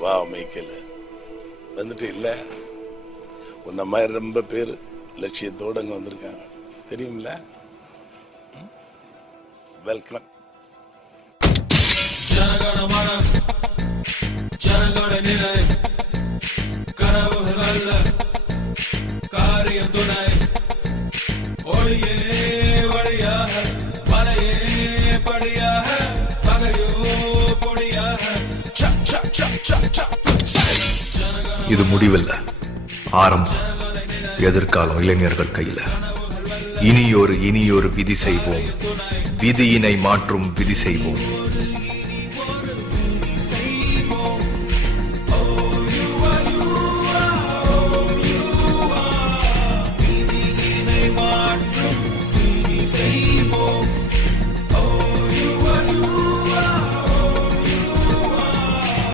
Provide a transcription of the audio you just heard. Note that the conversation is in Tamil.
வா மைக்கேல வந்துட்டு இல்லை. உன்ன மாதிரி ரொம்ப பேர் லட்சியத்தோடு அங்கே வந்திருக்காங்க. தெரியுமில்ல? வெல்கம் ஜனகணமன ஜனகண நிலை. கனவுகள் அல்ல காரியம் இது முடிவில்ல. ஆரம்பம் எதிர்காலம் இளைஞர்கள் கையில. இனியொரு இனியொரு விதி செய்வோம். விதியினை மாற்றும் விதி செய்வோம்.